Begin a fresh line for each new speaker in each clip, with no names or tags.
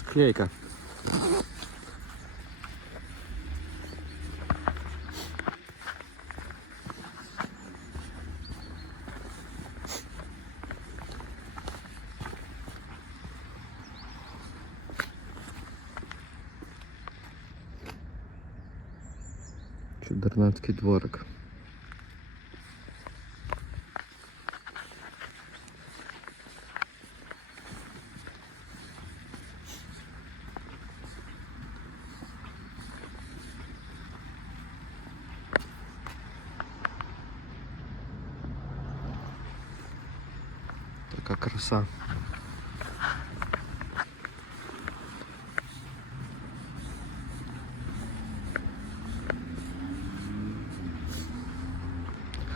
Склейка. Чудернацький дворик. Краса.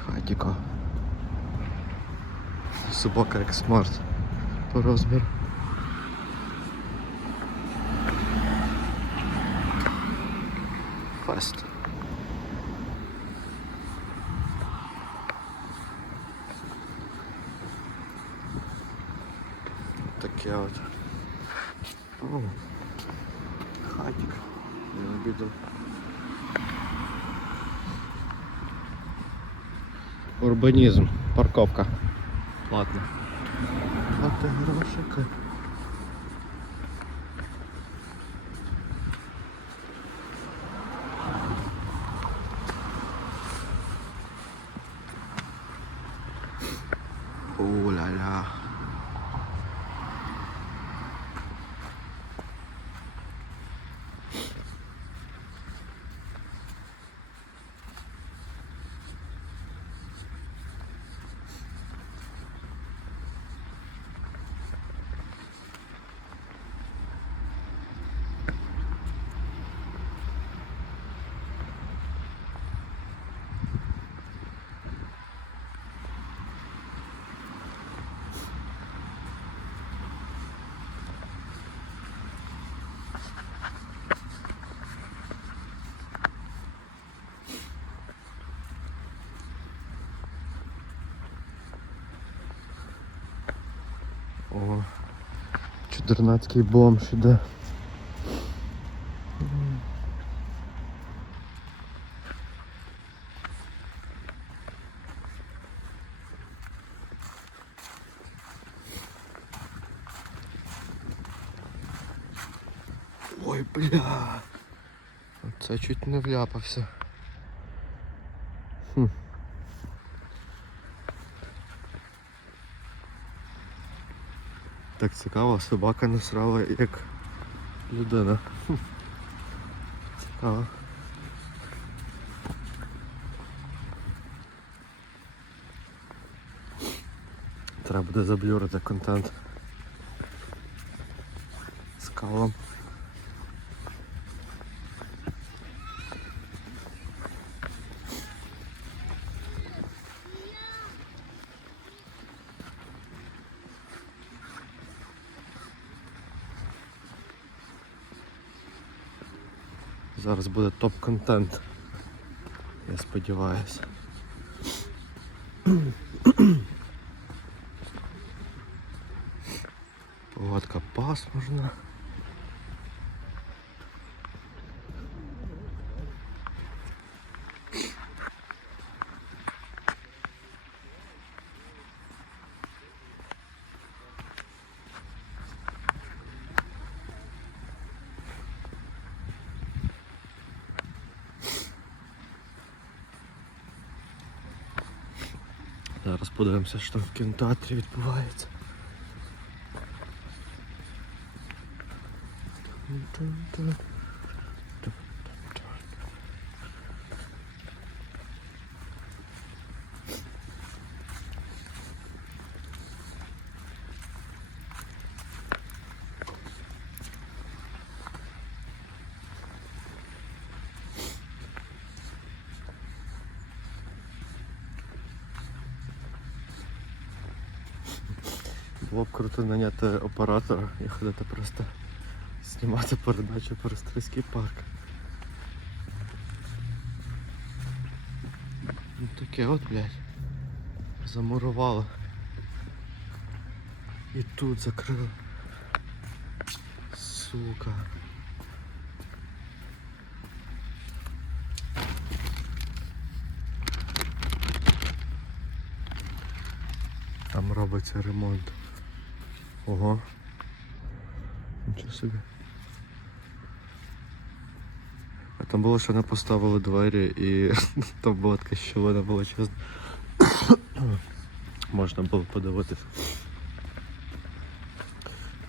Хатіко. Собака як смарт по розміру. Фест. Таке от. О, хатик. Я обідав. Урбанізм, парковка. Платна. Плати грошики. О-ля-ля. О, чудернацький бомж іде. Ой, бля. Оце чуть не вляпався. Хм. Так цікаво, собака насрала як людина. Цікаво. Треба буде заблюрити контент з калом. Зараз буде топ-контент. Я сподіваюся. Погодка пасмурна. Зараз подивимося, що там в кінотеатрі відбувається. Було б круто наняти оператора і ходити просто знімати передачу про Стрийський парк. Ну таке от, блядь. Замурувало. І тут закрили. Сука. Там робиться ремонт. Ого. Нічого собі. А там було, що не поставили двері і там була така щілина величезна. Можна було подивитись.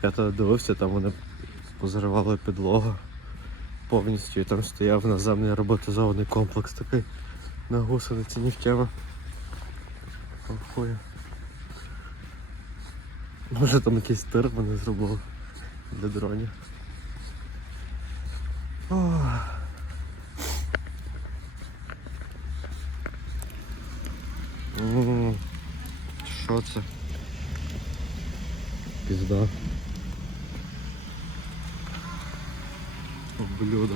Я тоді дивився, там вони позривали підлогу повністю і там стояв наземний роботизований комплекс такий на гусениці нефтява. Охуя. Може там якийсь тир вони зробили для дронів. Що це? Пізда. Блюдо.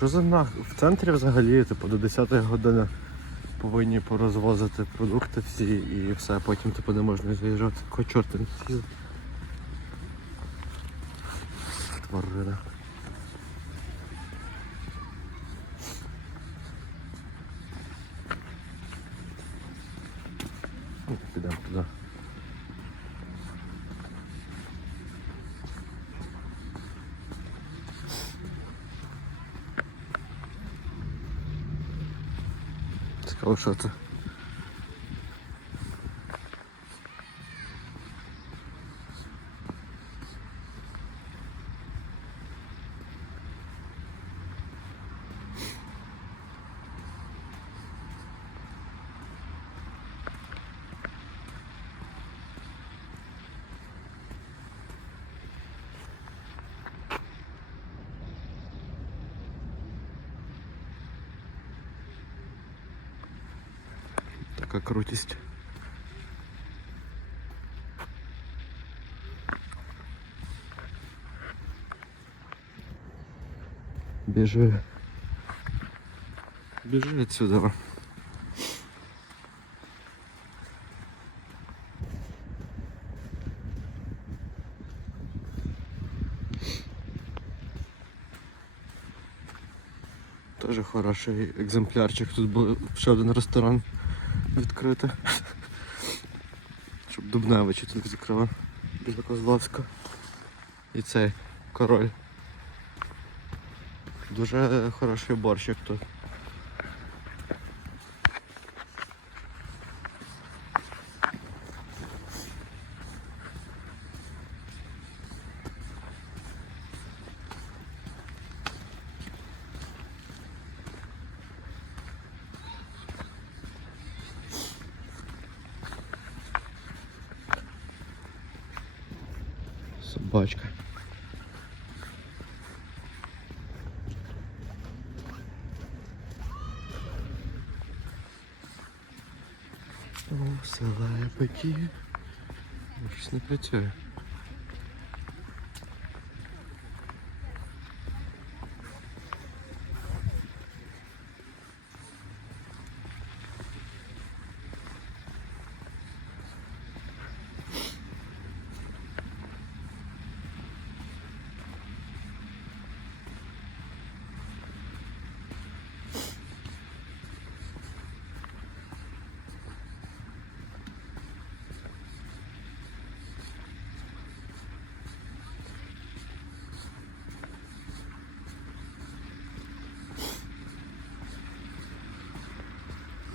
Що за нах? В центрі взагалі, типу, до 10 години повинні порозвозити продукти всі і все, потім типу не можна заїжджати. Кого чорти не сіли. Тварина. Ну, Підемо туди. Цікаво, що це. Така крутість. Біжи. Біжи отсюда. Тоже хороший екземплярчик. Тут був ще один ресторан Відкрити. Щоб Дубневичі тут закрила. біля Козловська. І цей король. Дуже хороший борщик тут. Собачка. О, села петі. Щось не працює.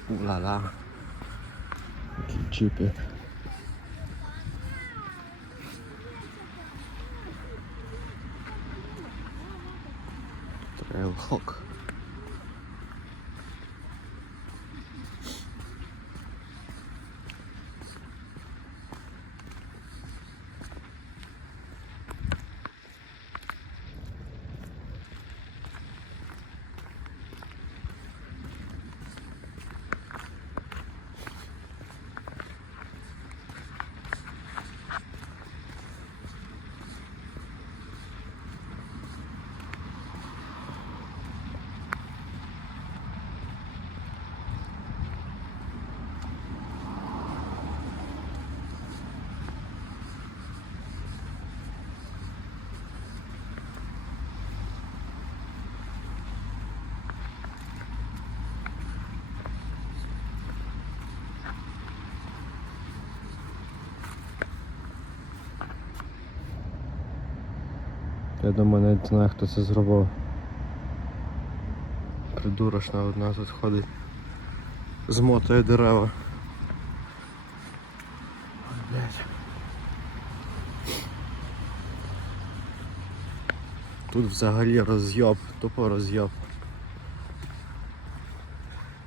乌拉拉，挺这边。还有浩克。Я думаю, навіть знаю, хто це зробив. Придурочна одна тут ходить. Змотує дерева. Ой, блядь. Тут взагалі роз'єб, тупо роз'єб.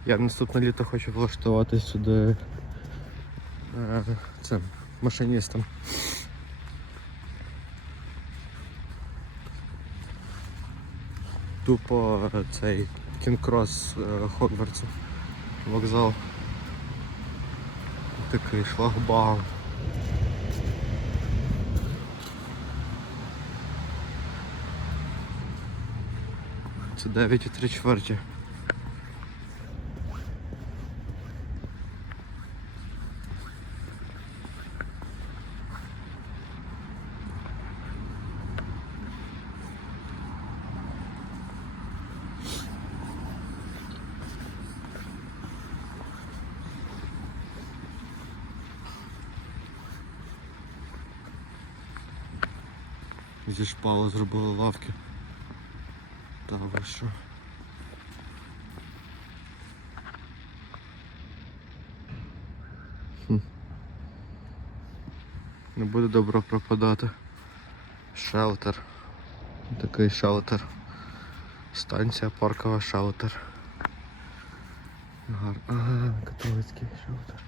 Я наступне літо хочу влаштувати сюди е, цим машиністом. Тупо цей кінкрос е, Хогвартсу. Вокзал. Такий шлагбаум. Це 9 і 3 чверті. Зі шпали зробили лавки. Та ви що? Не буде добро пропадати. Шелтер. Такий шелтер. Станція паркова шелтер. Гар... Ага, католицький шелтер.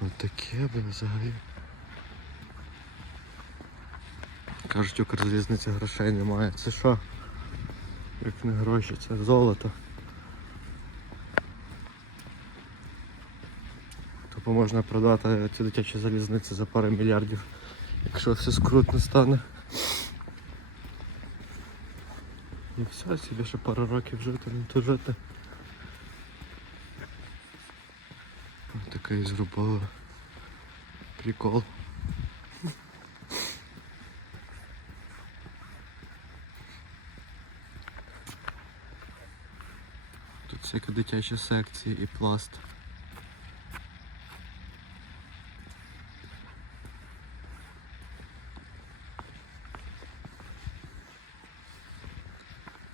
Ось таке, блин, взагалі. Кажуть, Укрзалізниці грошей немає. Це що? Як не гроші, це золото. Тобто можна продати ці дитячі залізниці за пару мільярдів, якщо все скрутно стане. І все, собі ще пару років жити, не тут жити. Ось такий зробили. Прикол. Всякі дитячі секції і пласт.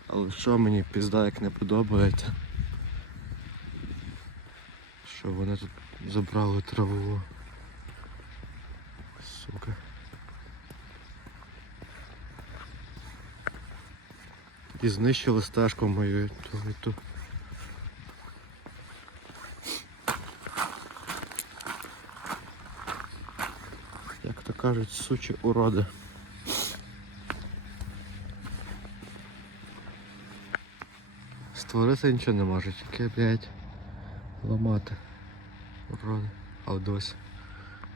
Але що мені пізда як не подобається? Що вони тут забрали траву. Сука. І знищили стежку мою ту і ту. То кажуть, сучі уроди. Створити нічого не може, тільки, блядь, ламати. Уроди. А досі.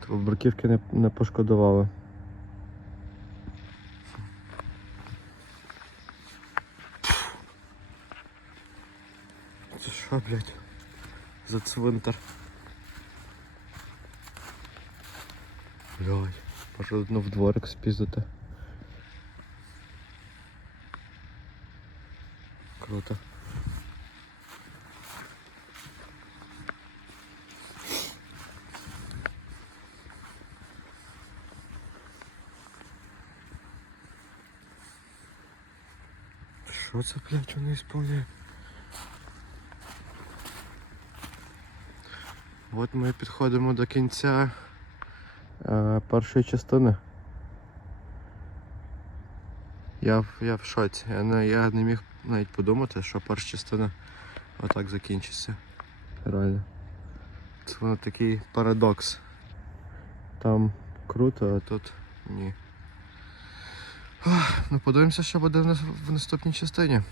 То бруківки не, не пошкодували. Це що, блядь? За цвинтар. Блядь, може одну в дворик спіздити. Круто. Що це, блядь, вони ісполняють? От ми підходимо до кінця першої частини. Я, я в шоці. Я не, я не міг навіть подумати, що перша частина отак закінчиться. Реально. Це воно такий парадокс. Там круто, а тут ні. Ох, ну подивимося, що буде в наступній частині.